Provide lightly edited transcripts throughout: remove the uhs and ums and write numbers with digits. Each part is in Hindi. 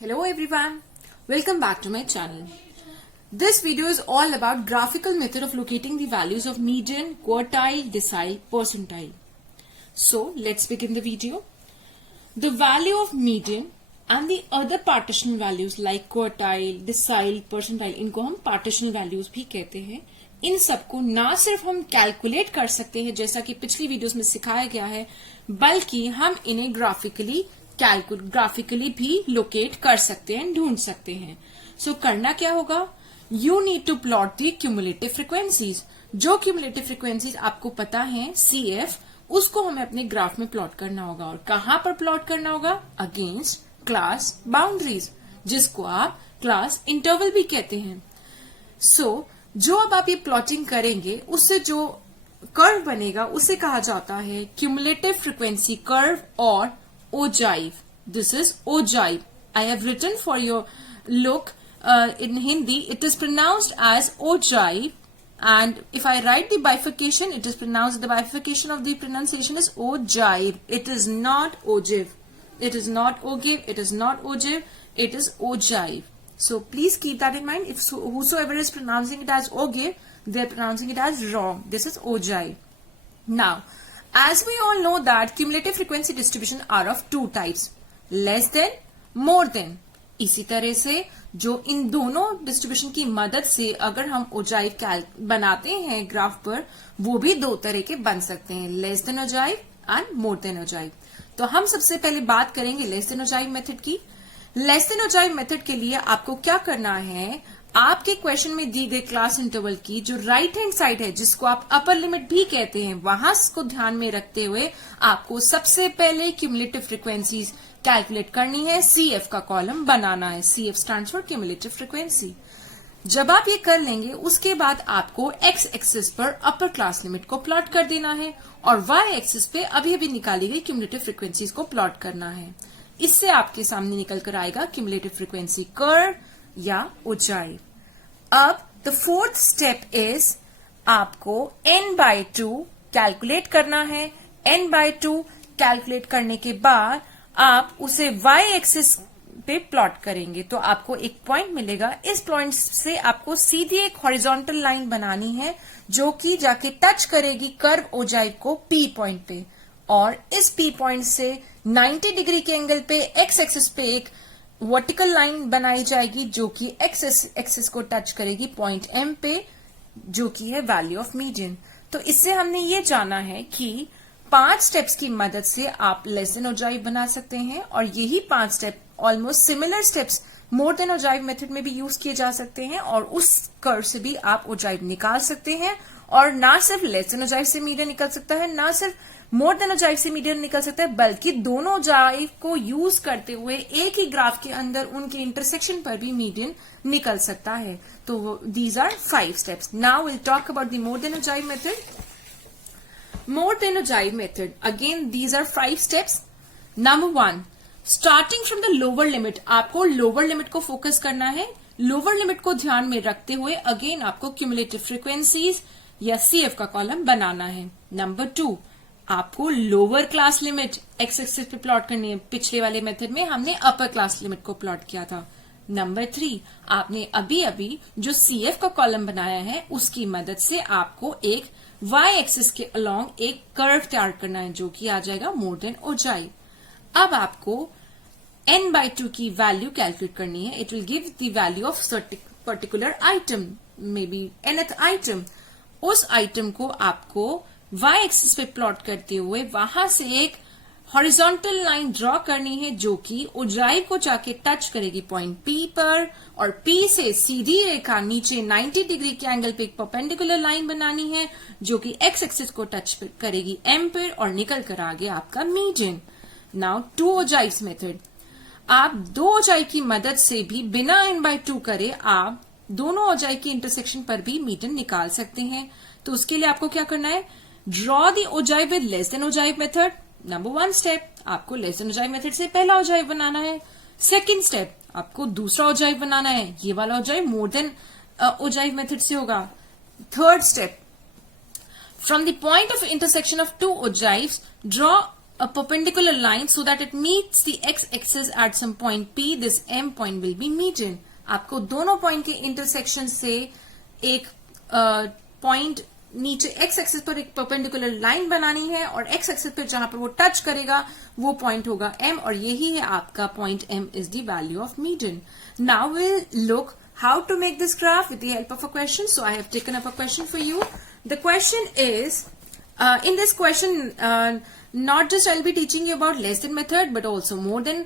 Hello everyone, welcome back to my channel. This video is all about graphical method of locating the values of median, quartile, decile, percentile. So let's begin the video. The value of median and the other partition values like quartile, decile, percentile, इनको हम partition values भी कहते हैं. इन सबको ना सिर्फ हम कैलकुलेट कर सकते हैं जैसा कि पिछली वीडियोस में सिखाया गया है, बल्कि हम इन्हें ग्राफिकली भी लोकेट कर सकते हैं, ढूंढ सकते हैं. सो करना क्या होगा? You need to plot the cumulative frequencies. जो क्यूमुलेटिव फ्रीक्वेंसीज आपको पता है CF, उसको हमें अपने ग्राफ में प्लॉट करना होगा. और कहां पर प्लॉट करना होगा? अगेंस्ट क्लास बाउंड्रीज, जिसको आप क्लास इंटरवल भी कहते हैं. सो जो अब आप ये प्लॉटिंग करेंगे, उससे जो कर्व बनेगा उसे कहा जाता है क्यूमुलेटिव फ्रीक्वेंसी कर्व और ogive. This is ogive. I have written for your look in Hindi. It is pronounced as ogive, and if I write the bifurcation, it is pronounced. The bifurcation of the pronunciation is ogive. It is not ogive. It is not ogive. It is not ogive. It is ogive. So please keep that in mind. If whosoever is pronouncing it as ogive, they are pronouncing it as wrong. This is ogive. Now, as we all know that cumulative frequency distribution are of two types, less than, more than. इसी तरह से जो इन दोनों डिस्ट्रीब्यूशन की मदद से अगर हम ओजाइव बनाते हैं ग्राफ पर, वो भी दो तरह के बन सकते हैं, less than ogive and more than ogive. तो हम सबसे पहले बात करेंगे लेस देन ओजाइव मेथड की. लेस देन ओजाइव मेथड के लिए आपको क्या करना है? आपके क्वेश्चन में दी गई क्लास इंटरवल की जो राइट हैंड साइड है, जिसको आप अपर लिमिट भी कहते हैं, वहां को ध्यान में रखते हुए आपको सबसे पहले क्यूमुलेटिव फ्रीक्वेंसीज कैलकुलेट करनी है. CF का कॉलम बनाना है. CF stands for cumulative frequency. जब आप ये कर लेंगे, उसके बाद आपको एक्स एक्सिस पर अपर क्लास लिमिट को प्लॉट कर देना है और वाई एक्सिस पे अभी अभी निकाली गई क्यूमुलेटिव फ्रीक्वेंसीज को प्लॉट करना है. इससे आपके सामने निकल कर आएगा क्यूमुलेटिव फ्रीक्वेंसी कर्व या ऊंचाई. अब द फोर्थ स्टेप इज आपको n/2 कैलकुलेट करना है. n/2 कैलकुलेट करने के बाद आप उसे y एक्सिस पे प्लॉट करेंगे तो आपको एक पॉइंट मिलेगा. इस पॉइंट से आपको सीधी एक हॉरिजॉन्टल लाइन बनानी है जो कि जाके टच करेगी कर्व ओजाइव को P पॉइंट पे, और इस P पॉइंट से 90 डिग्री के एंगल पे x एक्सिस पे एक वर्टिकल लाइन बनाई जाएगी जो कि एक्स एक्सिस को टच करेगी पॉइंट M पे, जो कि है वैल्यू ऑफ मीडियन. तो इससे हमने ये जाना है कि 5 स्टेप्स की मदद से आप लेस देन ओजाइव बना सकते हैं, और यही 5 स्टेप ऑलमोस्ट सिमिलर स्टेप्स मोर देन ओजाइव मेथड में भी यूज किए जा सकते हैं, और उस कर्व से भी आप ओजाइव निकाल सकते हैं. और ना सिर्फ लेस देन ओजाइव से मीडियन निकल सकता है, ना सिर्फ मोर देन ओजाइव से मीडियन निकल सकता है, बल्कि दोनों ओजाइव को यूज करते हुए एक ही ग्राफ के अंदर उनके इंटरसेक्शन पर भी मीडियन निकल सकता है. तो these are 5 steps. Now will talk about the more than ogive method. More than ogive method, again these are 5 steps. Number 1, starting from the lower limit. आपको लोअर लिमिट को फोकस करना है. लोअर लिमिट को ध्यान में रखते हुए अगेन आपको क्यूमुलेटिव फ्रीक्वेंसीज या CF का कॉलम बनाना है. नंबर 2, आपको lower class limit x axis पे प्लॉट करनी है. पिछले वाले मेथड में हमने अपर क्लास लिमिट को प्लॉट किया था. नंबर 3, आपने अभी अभी जो CF का कॉलम बनाया है उसकी मदद से आपको एक y एक्सिस के अलोंग एक कर्व तैयार करना है जो कि आ जाएगा मोर देन ओजाइव. अब आपको n/2 की वैल्यू कैलकुलेट करनी है. It will give the value of particular item, may be nth item. उस आइटम को आपको y एक्सिस पे प्लॉट करते हुए वहां से एक हॉरिजॉन्टल लाइन ड्रॉ करनी है जो कि ओजाइव को जाके टच करेगी पॉइंट P पर, और P से सीधी रेखा नीचे 90 डिग्री के एंगल पे एक परपेंडिकुलर लाइन बनानी है जो कि x एक्सिस को टच करेगी M पर, और निकल कर आ गया आपका मीडियन. Now 2 ओजाइव्स method. आप 2 ओजाइव की मदद से भी बिना n/2 करे आप दोनों ओजाइव की इंटरसेक्शन पर भी मीडियन निकाल सकते हैं. तो उसके लिए आपको क्या करना है? Draw the ogive with less than ogive method. Number 1 step, आपको लेस देन ओजाइव मेथड से पहला ओजाइव बनाना है. सेकंड स्टेप, आपको दूसरा ओजाइव बनाना है. ये वाला ogive more than ogive method से होगा. Third step, from the point of intersection of 2 ogives draw a perpendicular line so that it meets the x-axis at some point P, this M point will be median. आपको दोनों पॉइंट के इंटरसेक्शन से एक पॉइंट नीचे x एक्सिस पर एक परपेंडिकुलर लाइन बनानी है और x एक्सिस पर जहां पर वो टच करेगा वो पॉइंट होगा M, और यही है आपका point M is the value of median. Now will look how to make this graph with the help of a question. So I have taken up a question for you. The question is, in this question, not just I'll be teaching you about less than method, but also more than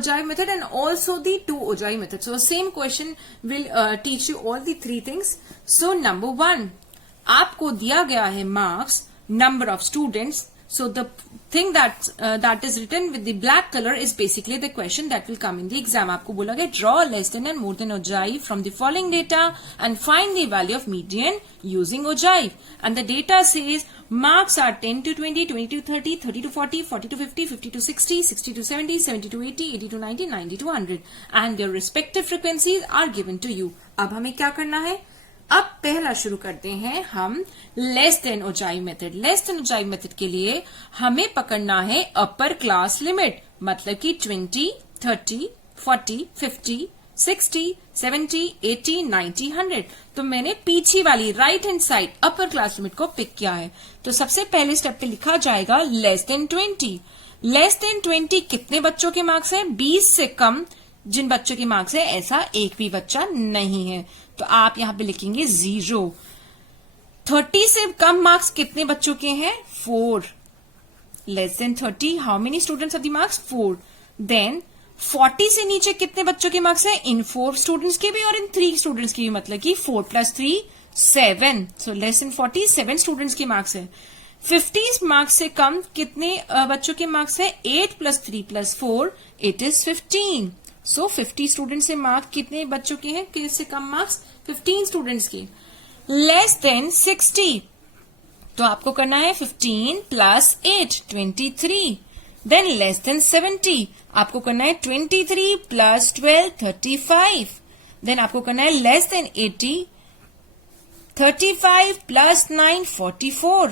ogive method and also the two ogive method. So same question will teach you all the three things. So number one, आपको दिया गया है marks, number of students. So the thing that is written with the black color is basically the question that will come in the exam. आपको बोला गया draw less than and more than ogive from the following data and find the value of median using ogive. And the data says marks are 10 to 20, 20 to 30, 30 to 40, 40 to 50, 50 to 60, 60 to 70, 70 to 80, 80 to 90, 90 to 100. And their respective frequencies are given to you. अब हमें क्या करना है? अब पहला शुरू करते हैं हम less than ogive method. Less than ogive method के लिए हमें पकड़ना है अपर क्लास लिमिट, मतलब कि 20, 30, 40, 50, 60, 70, 80, 90, 100. तो मैंने पीछे वाली right hand side upper class limit को पिक किया है. तो सबसे पहले स्टेप पे लिखा जाएगा लेस देन 20. लेस देन 20 कितने बच्चों के मार्क्स हैं? 20 से कम जिन बच्चों के मार्क्स है ऐसा एक भी बच्चा नहीं है, तो आप यहां पे लिखेंगे 0. 30 से कम मार्क्स कितने बच्चों के हैं? 4. Less than 30 how many students are the marks? 4. Then 40 से नीचे कितने बच्चों के मार्क्स हैं? इन 4 स्टूडेंट्स के भी और इन 3 स्टूडेंट्स के भी, मतलब कि 4 + 3 7. सो लेस देन 40 7 स्टूडेंट्स के मार्क्स है. 50 मार्क्स से कम कितने बच्चों के मार्क्स है? 8 + 3 + 4 इट इज 15. सो 50 स्टूडेंट से मार्क्स कितने बच्चों के हैं? किससे कम मार्क्स? 15 स्टूडेंट्स के. लेस देन 60 तो आपको करना है 15 + 8 23. देन लेस देन 70 आपको करना है 23 + 12 35. देन आपको करना है लेस देन 80 35 + 9 44.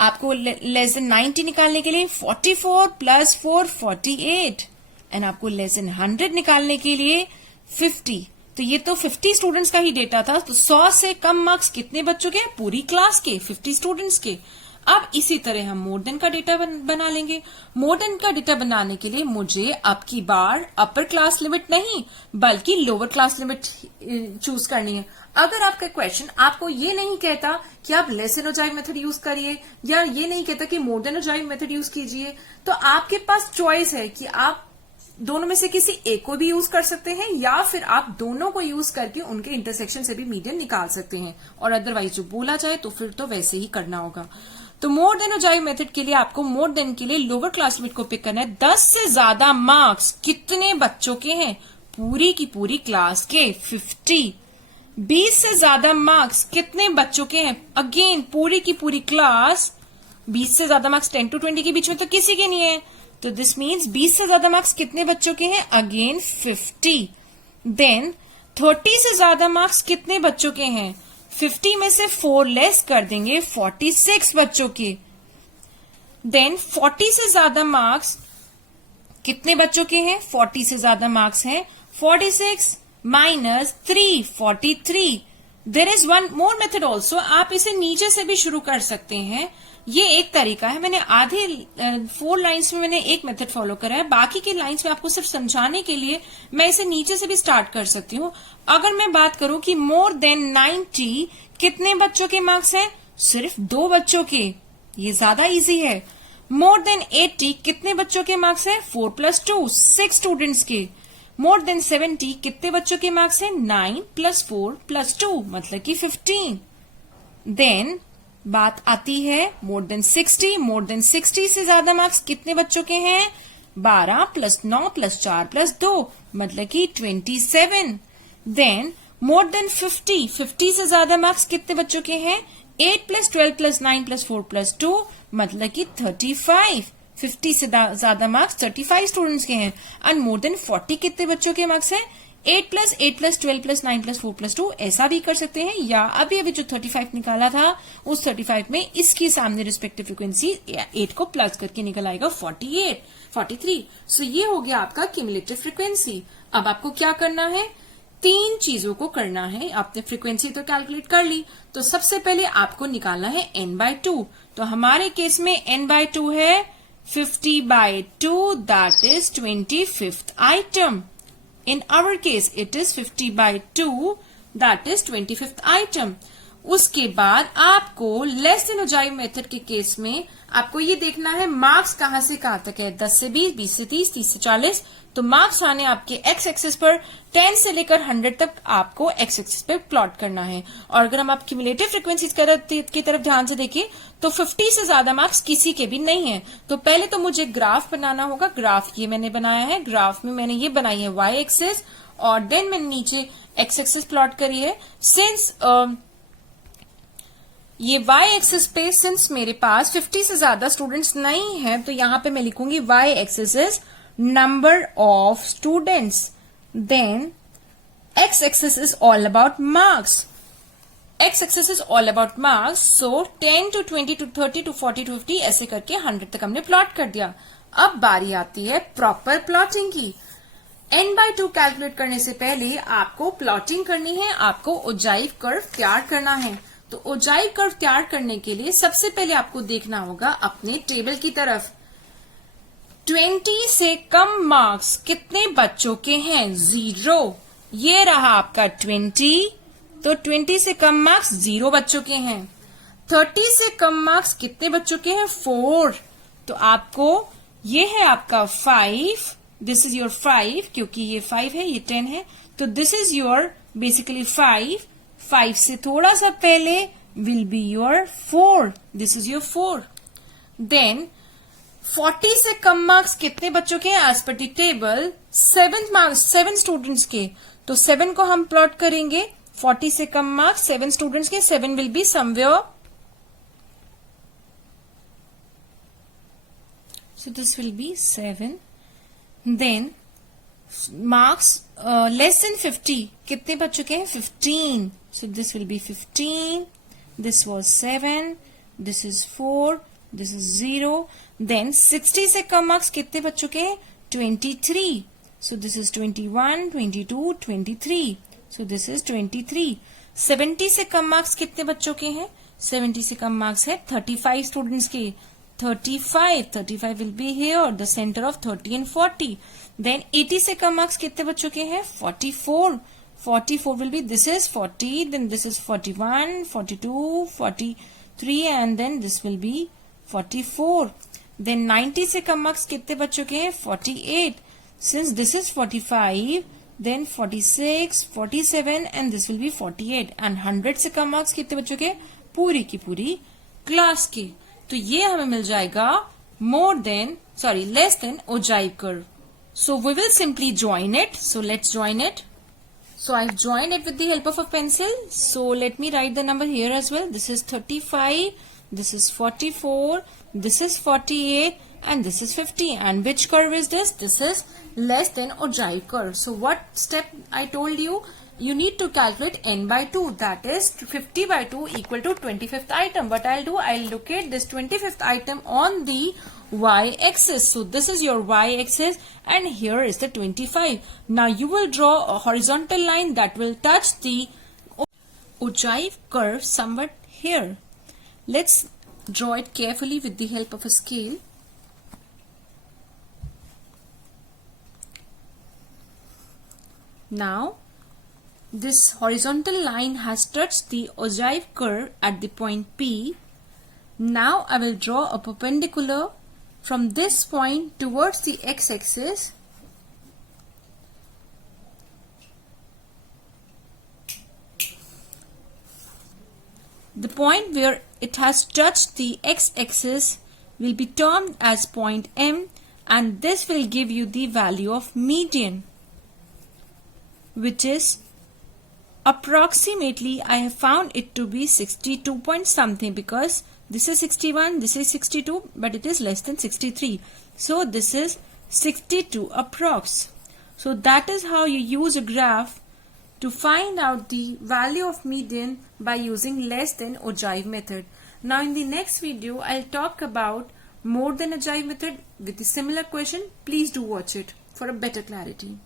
आपको लेस देन 90 निकालने के लिए 44 + 4 48. एंड आपको लेस देन 100 निकालने के लिए 50. तो ये तो 50 स्टूडेंट्स का ही डेटा था. तो 100 से कम मार्क्स कितने बच्चों के? पूरी क्लास के 50 स्टूडेंट्स के. अब इसी तरह हम मोर देन का डेटा बना लेंगे. मोर देन का डेटा बनाने के लिए मुझे अब की बार अपर क्लास लिमिट नहीं बल्कि लोअर क्लास लिमिट चूज करनी है. अगर आपका क्वेश्चन आपको ये नहीं कहता कि आप less than ogive method use करिए या ये नहीं कहता कि मोर देन ओजाइव मेथड यूज कीजिए, तो आपके पास चॉइस है कि आप दोनों में से किसी एक को भी यूज कर सकते हैं या फिर आप दोनों को यूज करके उनके इंटरसेक्शन से भी मीडियन निकाल सकते हैं. और अदरवाइज जो बोला जाए तो फिर तो वैसे ही करना होगा. तो मोर देन ओजाइव मेथड के लिए आपको मोर देन के लिए लोअर क्लास लिमिट को पिक करना है. 10 से ज्यादा मार्क्स कितने बच्चों के हैं? पूरी की पूरी क्लास के 50. 20 से ज्यादा मार्क्स कितने बच्चों के हैं? अगेन पूरी की पूरी क्लास. 20 से ज्यादा मार्क्स 10 to 20 के बीच में तो किसी के नहीं है. तो दिस मीन्स 20 से ज्यादा मार्क्स कितने बच्चों के हैं? अगेन 50. देन 30 से ज्यादा मार्क्स कितने बच्चों के हैं? 50 में से 4 लेस कर देंगे 46 बच्चों के. देन 40 से ज्यादा मार्क्स कितने बच्चों के हैं? 40 से ज्यादा मार्क्स हैं 46 - 3 43. There is one more method also. आप इसे नीचे से भी शुरू कर सकते हैं. ये एक तरीका है. मैंने आधे 4 लाइन्स में मैंने एक मेथड फॉलो करा है. बाकी के लाइन्स में आपको सिर्फ समझाने के लिए मैं इसे नीचे से भी स्टार्ट कर सकती हूँ. अगर मैं बात करूं कि मोर देन 90 कितने बच्चों के मार्क्स हैं? सिर्फ 2 बच्चों के. ये ज्यादा इजी है. मोर देन 80 कितने बच्चों के मार्क्स हैं? 4 + 2 6 स्टूडेंट्स के. मोर देन 70 कितने बच्चों के मार्क्स हैं? 9 + 4 + 2 मतलब कि 15. देन बात आती है मोर देन 60. मोर देन 60 से ज्यादा मार्क्स कितने बच्चों के हैं? 12 + 9 + 4 + 2 मतलब कि 27. Then more than 50. 50 से ज्यादा मार्क्स कितने बच्चों के हैं? 8 + 12 + 9 + 4 + 2 मतलब कि 35. 50 से ज्यादा मार्क्स 35 स्टूडेंट्स के हैं. एंड मोर देन 40 कितने बच्चों के मार्क्स हैं? 8 plus 8 plus 12 plus 9 plus 4 plus 2 ऐसा भी कर सकते हैं, या अभी अभी जो 35 निकाला था उस 35 में इसकी सामने रिस्पेक्टिव फ्रीक्वेंसी 8 को प्लस करके निकल आएगा 48, 43। सो ये हो गया आपका क्यूमुलेटिव फ्रीक्वेंसी। अब आपको क्या करना है, 3 चीजों को करना है। आपने फ्रीक्वेंसी तो कैलकुलेट कर ली, तो सबसे पहले आपको निकालना है n/2। तो हमारे केस में n/2 है 50/2, that is 25th item. In our case, it is 50/2, that is 25th item. उसके बाद आपको लेस देन ओजाइव मेथड के केस में आपको ये देखना है मार्क्स कहां से कहां तक है, 10 से 20, 20 से 30, 30 से 40। तो मार्क्स आने आपके एक्स एक्सिस पर 10 से लेकर 100 तक आपको एक्स एक्सिस पे प्लॉट करना है। और अगर हम आप क्यूमुलेटिव फ्रीक्वेंसीज की तरफ ध्यान से देखिए तो 50 से ज्यादा मार्क्स किसी के भी नहीं है। तो पहले तो मुझे ग्राफ बनाना होगा। ग्राफ ये मैंने बनाया है, ग्राफ में मैंने ये बनाई है वाई एक्सिस और देन मैंने नीचे एक्स एक्सिस प्लॉट करी है। सिंस ये y एक्सिस पे सिंस मेरे पास 50 से ज्यादा स्टूडेंट्स नहीं है, तो यहां पे मैं लिखूंगी y axis is number of students, then x axis is all about marks. x axis is all about marks, so 10 to 20 to 30 to 40 to 50 ऐसे करके 100 तक हमने प्लॉट कर दिया। अब बारी आती है प्रॉपर प्लॉटिंग की। n/2 कैलकुलेट करने से पहले आपको प्लॉटिंग करनी है, आपको ओजाइव कर्व तैयार करना है। तो ओजाइव कर्व तैयार करने के लिए सबसे पहले आपको देखना होगा अपने टेबल की तरफ। 20 से कम मार्क्स कितने बच्चों के हैं, 0। ये रहा आपका 20, तो 20 से कम मार्क्स 0 बच्चों के हैं। 30 से कम मार्क्स कितने बच्चों के हैं, 4। तो आपको ये है आपका 5, दिस इज योर 5, क्योंकि ये 5 है, ये 10 है, तो दिस इज योर बेसिकली 5 से थोड़ा सा पहले will be your 4, this is your 4। Then 40 से कम मार्क्स कितने बच्चों के हैं, as per the table 7 students के, तो 7 को हम प्लॉट करेंगे। 40 से कम मार्क्स 7 स्टूडेंट्स के, 7 will be somewhere, so this will be 7. Then marks less than 50 कितने बच्चों के हैं, 15, so this will be 15. This was 7, this is 4, this is 0. Then 60 से कम मार्क्स कितने बच्चों के हैं, 23, so this is 21, 22, 23, so this is 23. 70 से कम मार्क्स कितने बच्चों के हैं, 70 से कम मार्क्स है 35 स्टूडेंट्स के, 35 will be here, the center of 30 and 40. Then 80 से कम मार्क्स कितने बच्चों के हैं, 44 will be, this is 40, then this is 41, 42, 43, and then this will be 44. Then 90 से कम मार्क्स कितने बच्चों के हैं, 48. Since this is 45, then 46, 47, and this will be 48. And 100 से कम मार्क्स कितने बच्चों के, पूरी की पूरी क्लास के। तो ये हमें मिल जाएगा less than ogive curve. So we will simply join it. So let's join it. So I've joined it with the help of a pencil. So let me write the number here as well. This is 35, this is 44, this is 48, and this is 50. And which curve is this? This is less than ogive curve. So what step I told you? You need to calculate n/2, that is 50/2 equal to 25th item. What I'll do, I'll locate this 25th item on the y-axis. So this is your y-axis and here is the 25. Now you will draw a horizontal line that will touch the ogive curve somewhat here. Let's draw it carefully with the help of a scale. Now this horizontal line has touched the ogive curve at the point P. Now I will draw a perpendicular from this point towards the x-axis. The point where it has touched the x-axis will be termed as point M, and this will give you the value of median, which is approximately, I have found it to be 62 point something, because this is 61, this is 62, but it is less than 63. So this is 62 approx. So that is how you use a graph to find out the value of median by using less than ogive method. Now in the next video, I'll talk about more than ogive method with a similar question. Please do watch it for a better clarity.